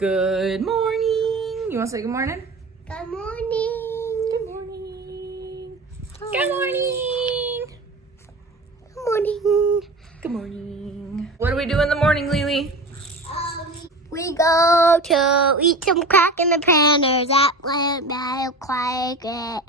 Good morning. You want to say good morning? Good morning. Good morning. Good morning. Good morning. Good morning. What do we do in the morning, Lily? We go to eat some crack in the panners. That went quite good.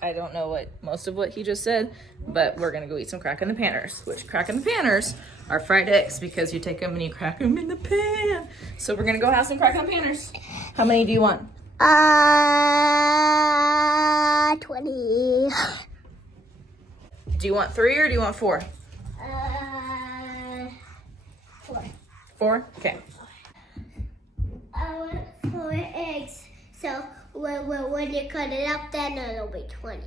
I don't know most of what he just said, but we're gonna go eat some crack in the panners. Which crack in the panners are fried eggs because you take them and you crack them in the pan. So we're gonna go have some crack in the panners. How many do you want? 20. Do you want 3 or do you want 4? 4. 4? Okay. I want 4 eggs. So when you cut it up, then it'll be 20.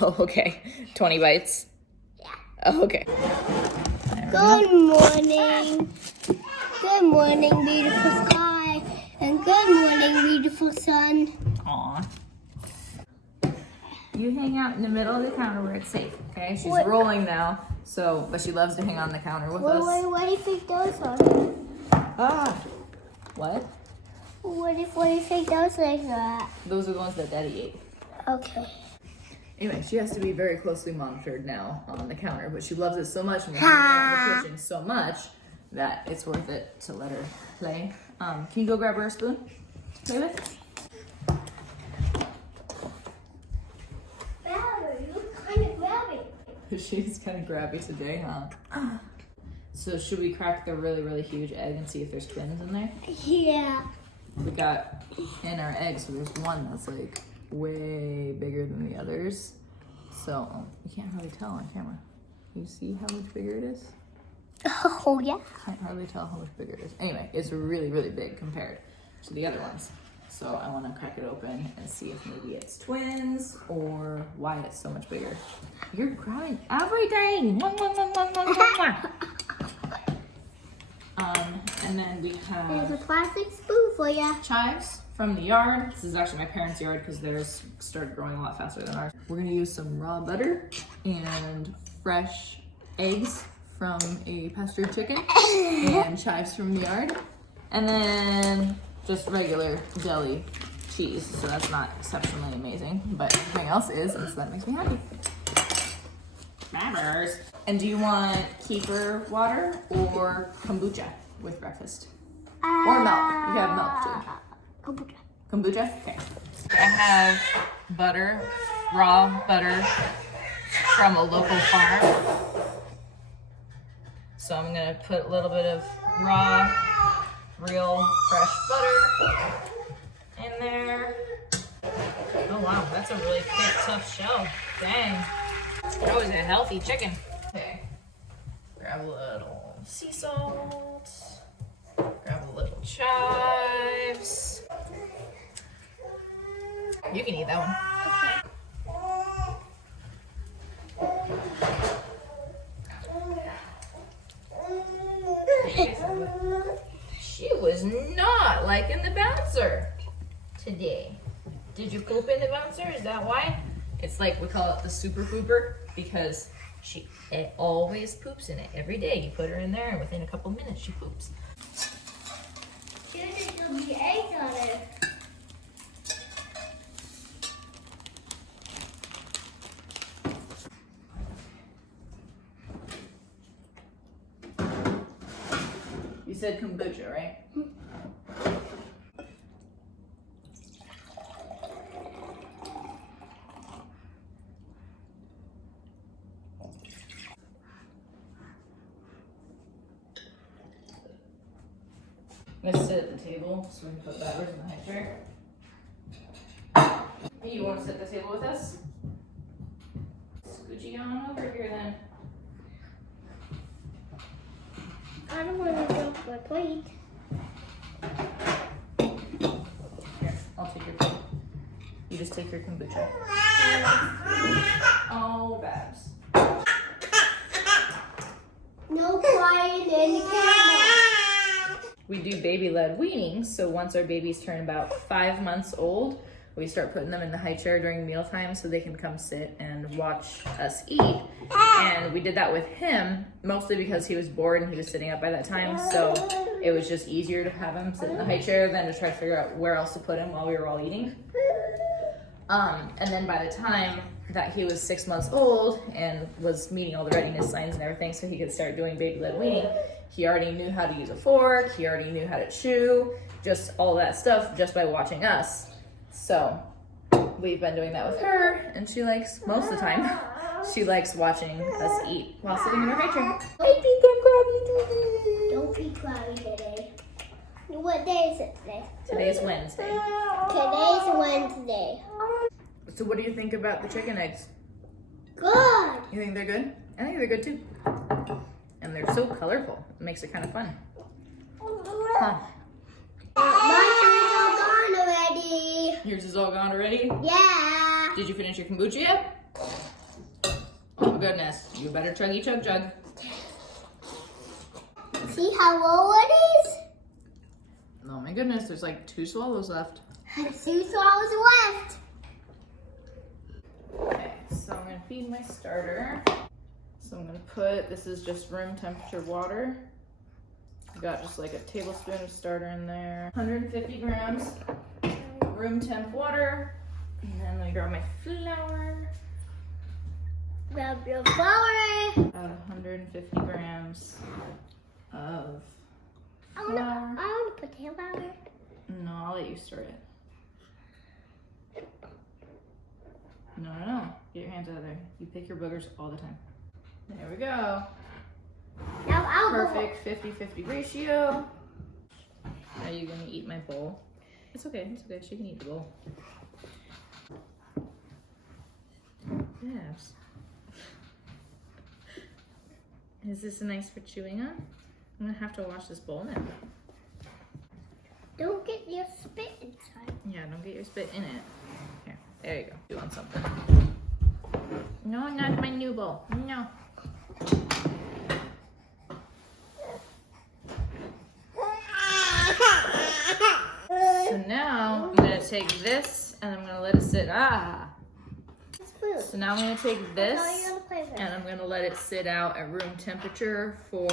Oh, okay. 20 bites? Yeah. Oh, okay. Good morning. Good morning, beautiful sky. And good morning, beautiful sun. Aw. You hang out in the middle of the counter where it's safe, okay? She's What? rolling now, but she loves to hang on the counter with us. What do you think those are? Ah. What? What do you think those things are at? Those are the ones that Daddy ate. Okay. Anyway, she has to be very closely monitored now on the counter, but she loves it so much and we're hanging out in the kitchen so much that it's worth it to let her play. Can you go grab her a spoon to play with? Valerie, you look kind of grabby. She's kind of grabby today, huh? So should we crack the really, really huge egg and see if there's twins in there? Yeah. We got in our egg, so there's one that's like way bigger than the others. So you can't hardly tell on camera. You see how much bigger it is? Oh, yeah. Can't hardly tell how much bigger it is. Anyway, it's really, really big compared to the other ones. So I want to crack it open and see if maybe it's twins or why it's so much bigger. You're crying everything. Mwah, mwah, mwah, mwah, mwah, mwah. And then we have There's a plastic spoon for you. chives from the yard. This is actually my parents' yard because theirs started growing a lot faster than ours. We're gonna use some raw butter and fresh eggs from a pastured chicken and chives from the yard. And then just regular deli cheese. So that's not exceptionally amazing, but everything else is, and so that makes me happy. Mammers. And do you want kefir water or kombucha with breakfast? Or milk. You have milk too. Kombucha. Kombucha? Okay. I have butter, raw butter from a local farm. So I'm gonna put a little bit of raw, real, fresh butter in there. Oh wow, that's a really thick, tough shell. Dang. That was a healthy chicken. Okay. Grab a little sea salt. Grab a little chives. You can eat that one. She was not liking the bouncer today. Did you poop in the bouncer? Is that why? It's like we call it the super pooper because it always poops in it every day. You put her in there and within a couple minutes she poops. There'll be eggs on it. You said kombucha, right? I'm gonna sit at the table so we can put batteries in the high chair. Hey, you want to sit at the table with us? Scoochie on over here then. I don't want to drop my plate. Here, I'll take your plate. You just take your kombucha. Oh, Babs. No crying in the camera. We do baby-led weaning, so once our babies turn about 5 months old, we start putting them in the high chair during mealtime so they can come sit and watch us eat. And we did that with him, mostly because he was bored and he was sitting up by that time. So it was just easier to have him sit in the high chair than to try to figure out where else to put him while we were all eating. And then by the time that he was 6 months old and was meeting all the readiness signs and everything so he could start doing baby-led weaning, he already knew how to use a fork, he already knew how to chew, just all that stuff just by watching us. So we've been doing that with her, and she likes, most of the time, she likes watching us eat while sitting in her high chair. I think I'm crabby today. Don't be crabby today. What day is it today? Today's Wednesday. Today's Wednesday. So what do you think about the chicken eggs? Good. You think they're good? I think they're good too. And they're so colorful. It makes it kind of fun. Huh. My food's all gone already. Yours is all gone already? Yeah. Did you finish your kombucha yet? Oh goodness. You better chuggy chug chug. See how low it is? Oh my goodness, there's like 2 swallows left. 2 swallows left. Okay, so I'm gonna feed my starter. So I'm gonna put, this is just room temperature water. I've got just like a tablespoon of starter in there. 150 grams room temp water. And then let me grab my flour. Grab your flour. About 150 grams of I flour. want to put the flour. No, I'll let you stir it. No. Get your hands out of there. You pick your boogers all the time. There we go. Now I'll Perfect 50-50 ratio. Are you gonna eat my bowl? It's okay, she can eat the bowl. Yes. Is this nice for chewing on? I'm gonna have to wash this bowl now. Don't get your spit inside. Yeah, don't get your spit in it. Here, there you go. You want something? No, not my new bowl. No. So now I'm gonna take this and I'm gonna let it sit. So now I'm gonna take this and I'm gonna let it sit out at room temperature for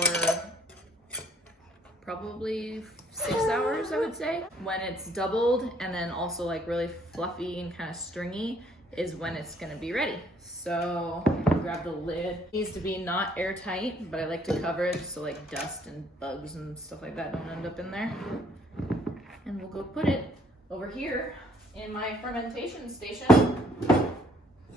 probably 6 hours, I would say. When it's doubled and then also like really fluffy and kind of stringy is when it's gonna be ready. So grab the lid. It needs to be not airtight, but I like to cover it so like dust and bugs and stuff like that don't end up in there. And we'll go put it over here in my fermentation station.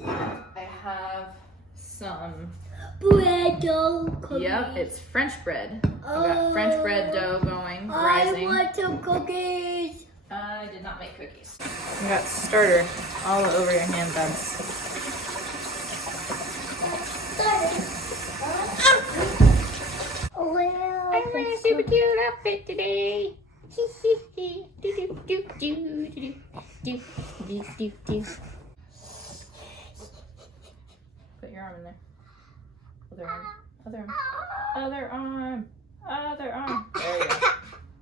I have some bread dough cookies. Yep, it's French bread. I've got French bread dough going, rising. I want some cookies. I did not make cookies. I got starter all over your hand, Bugs. Well, I'm wearing a super cute outfit today. Put your arm in there. Other arm. Other arm. Other arm. Other arm.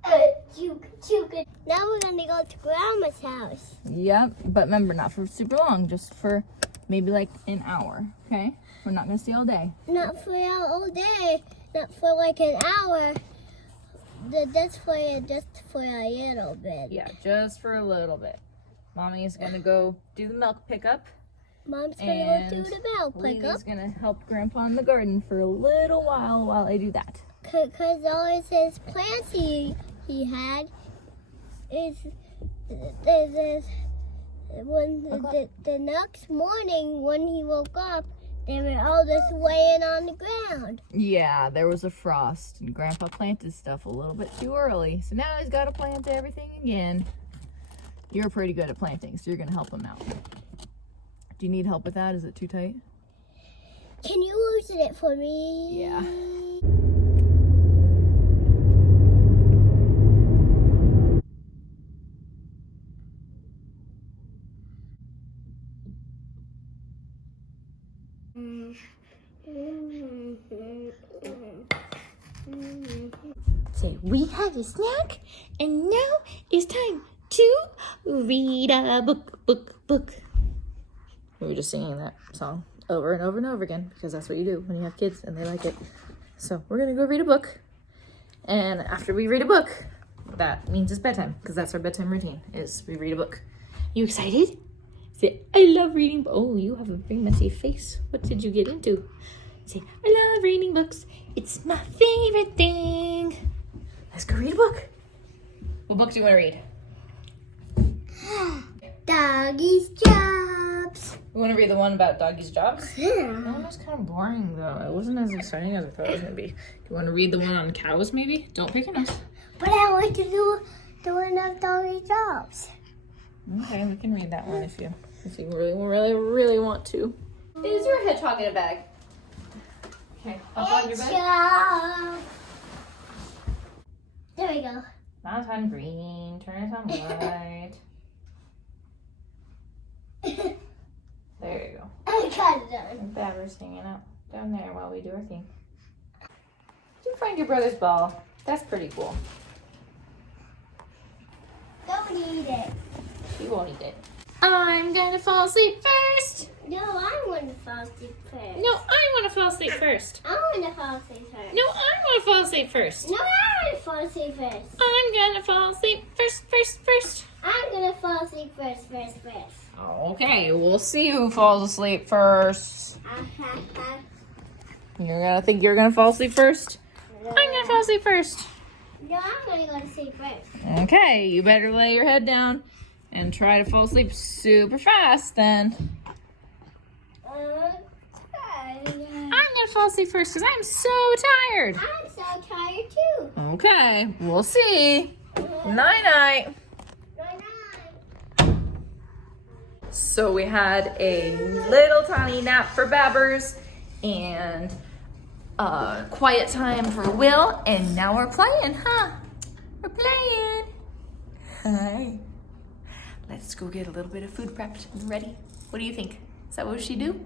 There you go. Now we're gonna go to Grandma's house. Yep, but remember, not for super long, just for maybe like an hour, okay? We're not gonna stay all day. Not for all day. Not for like an hour. Just for a little bit. Yeah, just for a little bit. Mommy's gonna go do the milk pickup. Mom's gonna go do the milk Levy's pickup. gonna help Grandpa in the garden for a little while I do that. Cause all his plants he had is when the next morning when he woke up, they were all just laying on the ground. Yeah, there was a frost and Grandpa planted stuff a little bit too early. So now he's gotta plant everything again. You're pretty good at planting, so you're gonna help him out. Do you need help with that? Is it too tight? Can you loosen it for me? Yeah. Say, we had a snack, and now it's time to read a book. We were just singing that song over and over and over again because that's what you do when you have kids and they like it. So we're gonna go read a book. And after we read a book, that means it's bedtime because that's our bedtime routine is we read a book. You excited? Say, I love reading. Oh, you have a very messy face. What did you get into? Say, I love reading books. It's my favorite thing. Let's go read a book. What book do you want to read? Doggy's Jobs. You want to read the one about doggies' jobs? Yeah. That one was kind of boring, though. It wasn't as exciting as I thought it was going to be. Do you want to read the one on cows, maybe? Don't pick your nose. But I want to do the one of Doggy's Jobs. Okay, we can read that one if you really want to. Is your hedgehog in a bag? Okay, up on your bed. Job. There we go. Now it's on green. Turn it on white. There you go. I got it done. And Babber's hanging out down there while we do our thing. Did you find your brother's ball? That's pretty cool. Don't eat it. She won't eat it. I'm gonna fall asleep first. No, I want to fall asleep first. No, I want to fall asleep first. I want to fall asleep first. No, I want to fall asleep first. No, I want to fall asleep first. I'm gonna fall asleep first. I'm gonna fall asleep first. Okay, we'll see who falls asleep first. You're gonna think you're gonna fall asleep first? No, I'm gonna fall asleep first. No, I'm gonna go to sleep first. Okay, you better lay your head down and try to fall asleep super fast then. I'm gonna fall asleep first because I'm so tired. I'm so tired too. Okay, we'll see. Night-night. Night-night. So we had a little tiny nap for Babbers and quiet time for Will, and now we're playing, huh? We're playing. Hi. Let's go get a little bit of food prepped and ready. What do you think? Is that what we should do?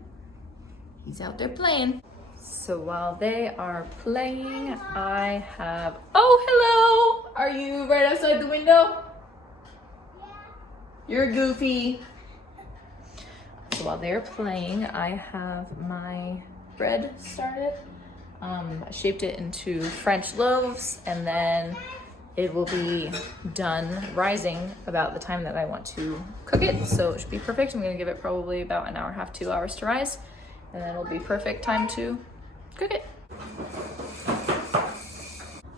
He's out there playing. So while they are playing, I have... Oh, hello! Are you right outside the window? Yeah. You're goofy. So while they're playing, I have my bread started. I shaped it into French loaves, and then it will be done rising about the time that I want to cook it. So it should be perfect. I'm gonna give it probably about an hour and a half, 2 hours to rise, and then it'll be perfect time to cook it.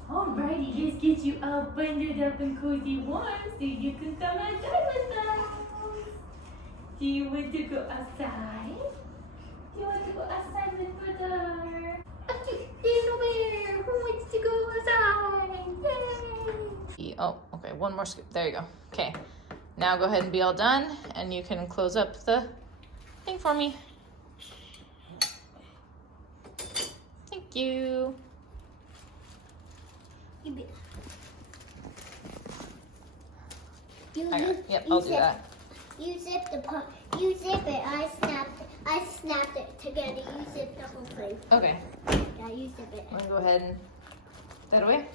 Alrighty, let's get you all bundled up and cozy warm so you can come outside with us. Do you want to go outside? Do you want to go outside with brother? Little bear, who wants to go outside? Yay! Oh, okay, one more scoop. There you go. Okay, now go ahead and be all done, and you can close up the thing for me. Thank you. Yep, I'll do that. You zip the part. You zip it. I snapped it together. You zip the whole thing. Okay, Yeah, you zip it. I'm gonna go ahead and put that away.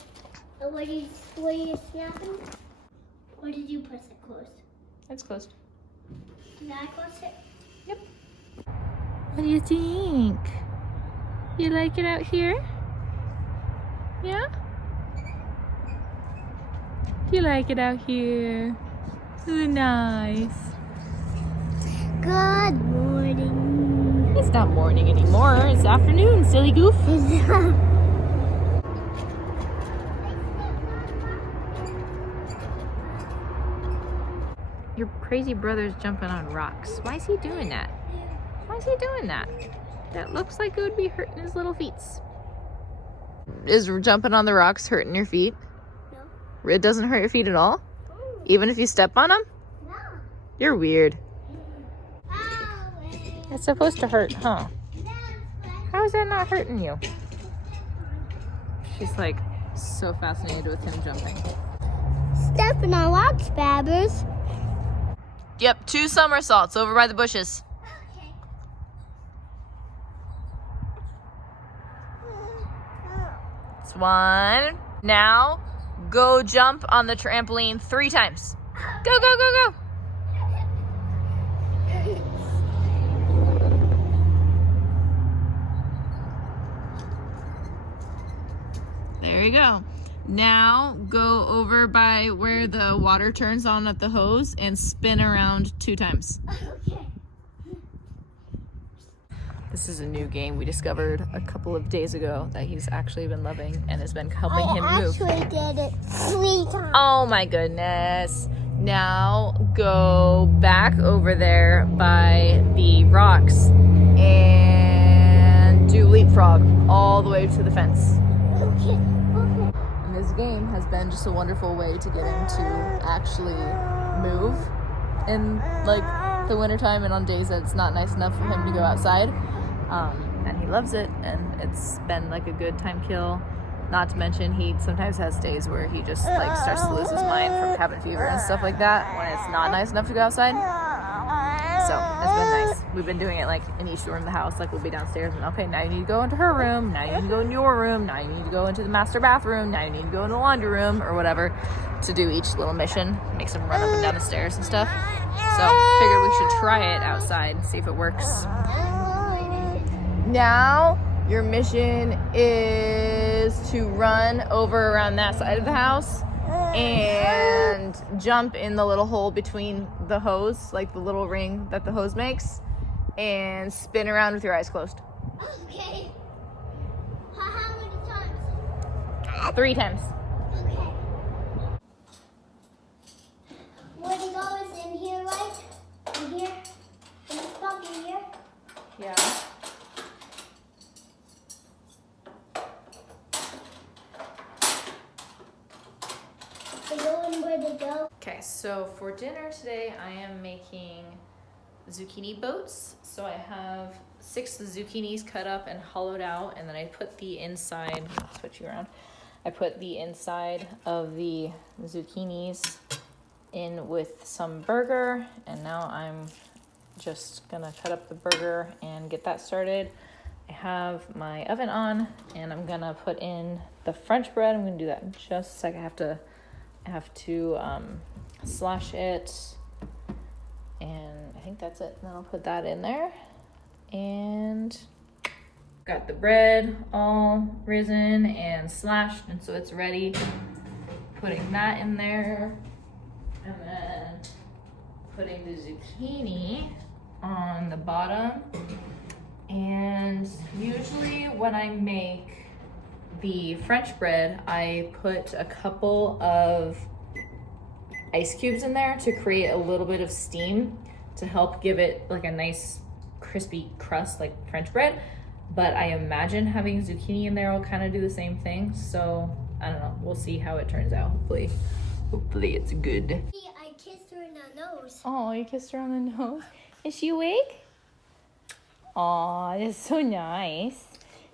What are you snapping? Or did you press it closed? It's closed. Did I close it? Yep. What do you think? You like it out here? Yeah? You like it out here? Ooh, nice. Good morning. It's not morning anymore. It's afternoon, silly goof. Your crazy brother's jumping on rocks. Why is he doing that? Why is he doing that? That looks like it would be hurting his little feet. Is jumping on the rocks hurting your feet? No. It doesn't hurt your feet at all? Even if you step on them? No. You're weird. It's supposed to hurt, huh? How is that not hurting you? She's like so fascinated with him jumping. Stepping on rocks, Babbers. Yep, 2 somersaults over by the bushes. Okay. It's 1. Now, go jump on the trampoline 3 times. Go, go, go, go. There you go. Now go over by where the water turns on at the hose and spin around 2 times. Okay. This is a new game we discovered a couple of days ago that he's actually been loving and has been helping him move. I actually did it 3 times. Oh my goodness. Now go back over there by the rocks and do leapfrog all the way to the fence. Okay. And this game has been just a wonderful way to get him to actually move in like the wintertime and on days that it's not nice enough for him to go outside. And he loves it, and it's been like a good time kill. Not to mention he sometimes has days where he just like starts to lose his mind from cabin fever and stuff like that when it's not nice enough to go outside. So it's been nice. We've been doing it like in each room of the house. Like we'll be downstairs and okay, now you need to go into her room. Now you need to go in your room. Now you need to go into the master bathroom. Now you need to go in the laundry room or whatever to do each little mission. Makes him run up and down the stairs and stuff. So figured we should try it outside and see if it works. Now your mission is to run over around that side of the house and jump in the little hole between the hose, like the little ring that the hose makes, and spin around with your eyes closed. Okay. How many times? 3 times. Okay. Where to go is in here, right? In here? In this bucket here? Yeah. They go in where they go. Okay, so for dinner today, I am making zucchini boats. So I have 6 zucchinis cut up and hollowed out, and then I put the inside, switch you around. I put the inside of the zucchinis in with some burger, and now I'm just gonna cut up the burger and get that started. I have my oven on, and I'm gonna put in the French bread. I'm gonna do that in just a sec. I have to slash it, and I think that's it. Then I'll put that in there, and got the bread all risen and slashed, and so it's ready. Putting that in there, and then putting the zucchini on the bottom. And usually when I make the French bread, I put a couple of ice cubes in there to create a little bit of steam to help give it like a nice crispy crust like French bread. But I imagine having zucchini in there will kind of do the same thing. So I don't know, we'll see how it turns out. Hopefully it's good. I kissed her in the nose. Oh, you kissed her on the nose. Is she awake? Aw, that's so nice.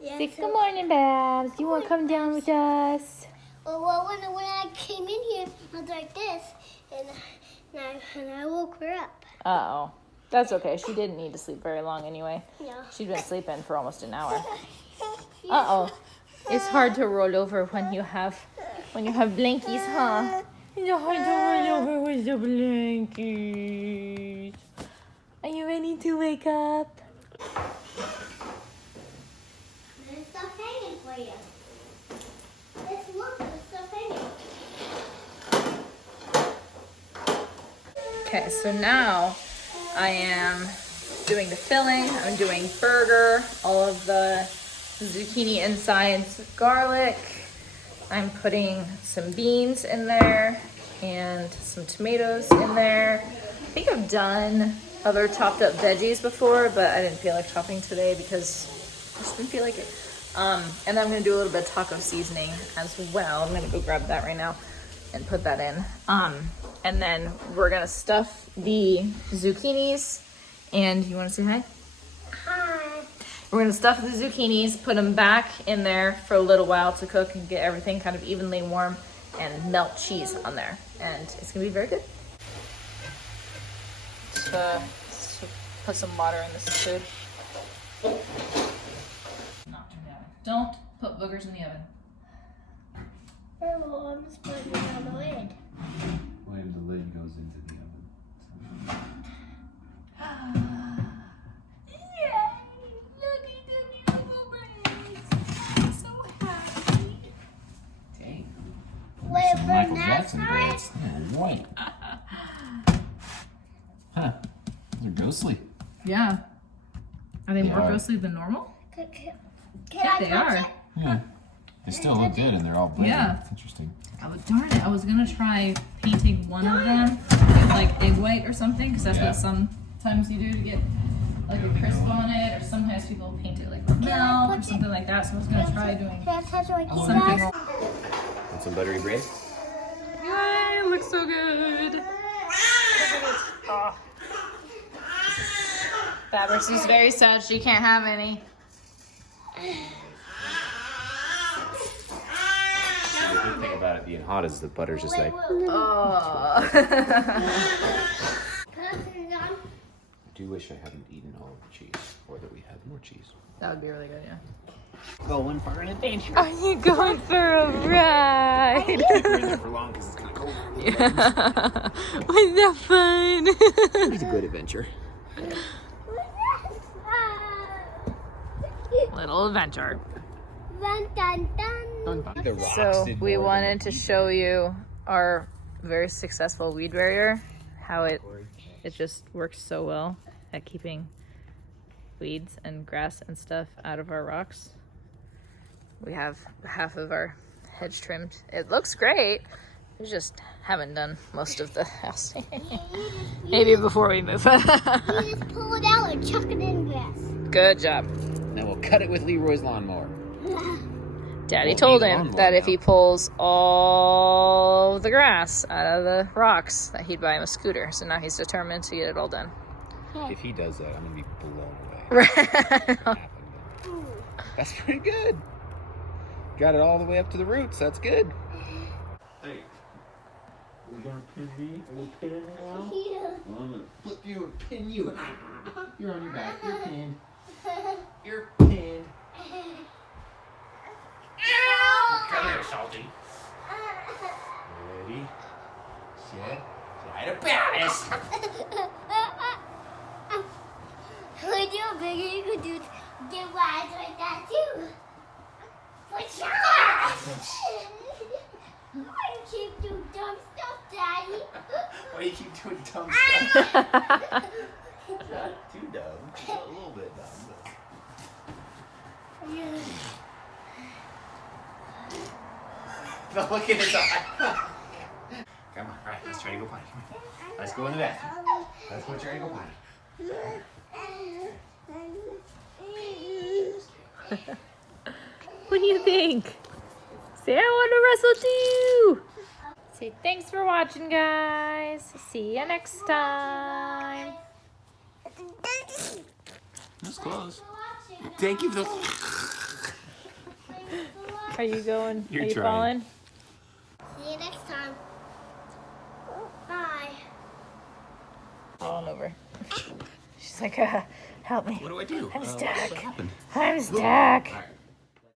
Yeah, Say, good morning, Babs. You want to come down with us? Well, when I came in here, I was like this, and I woke her up. Uh-oh. That's okay. She didn't need to sleep very long anyway. No. She'd been sleeping for almost an hour. Uh-oh. It's hard to roll over when you have blankies, huh? It's hard to roll over with the blankies. Are you ready to wake up? There's stuff hanging for you. Let's look, there's stuff hanging. Okay, so now I am doing the filling. I'm doing burger, all of the zucchini insides, garlic. I'm putting some beans in there and some tomatoes in there. I think I've done other chopped up veggies before, but I didn't feel like chopping today because I just didn't feel like it. And then I'm gonna do a little bit of taco seasoning as well. I'm gonna go grab that right now and put that in. And then we're gonna stuff the zucchinis. And you wanna say hi? Hi. We're gonna stuff the zucchinis, put them back in there for a little while to cook and get everything kind of evenly warm, and melt cheese on there. And it's gonna be very good. To put some water in this food. Not in the oven. Don't put boogers in the oven. Oh, I'm just putting it on the lid. When the lid goes in white. Huh. Those are ghostly. Yeah. Are they They more are. ghostly than normal? Can Yeah, I they touch are. it? Yeah. They still look good and they're all blended. Yeah. It's interesting. Oh, darn it. I was going to try painting one of them with like egg white or something, because that's Yeah. what sometimes you do to get like a crisp on it, or sometimes people paint it like with milk or something like that. So I was going to try doing Can I touch it with you something. guys? Want some buttery bread? Yay, it looks so good. Fabrics is very sad. She can't have any. The good thing about it being hot is the butter's just like. Oh. I do wish I hadn't eaten all of the cheese, or that we had more cheese. That would be really good, yeah. Going for an adventure. Are you going for a ride? We're in there for long because it's kind of cold. Was that fun? It's a good adventure. Little adventure. Dun, dun, dun. The rocks So did we more than wanted the to people. show you our very successful weed barrier, how it just works so well at keeping weeds and grass and stuff out of our rocks. We have half of our hedge trimmed. It looks great. We just haven't done most of the house. Maybe before we move. You just pull it out and chuck it in grass. Good job. Then we'll cut it with Leroy's lawnmower. Daddy Won't told need a him lawnmower that if now. he pulls all the grass out of the rocks, that he'd buy him a scooter. So now he's determined to get it all done. If he does that, I'm gonna be blown away. Right. That's pretty good. Got it all the way up to the roots. That's good. Hey, you gonna pin me? Are you pinning me now? Well, I'm gonna flip you and pin you. You're on your back. You're pinned. You're pinned. Come here, Salty. Ready, set, fly to Paris. When you're bigger, you could do give rides like that too. For sure. Why do you keep doing dumb stuff, Daddy? Why do you keep doing dumb stuff? Not too dumb. A little bit dumb. But... Look at his eye. Come on, all right, let's try to go potty. Let's go in the bathroom. Let's go try to go potty. What do you think? Say, I want to wrestle too. Say thanks for watching, guys. See you next time. That's close. Thank you for the... Are you going? You're Are you trying. falling? See you next time. Bye. Falling over. She's like, help me. What do I do? I'm stuck. What happened? I'm stuck. All right.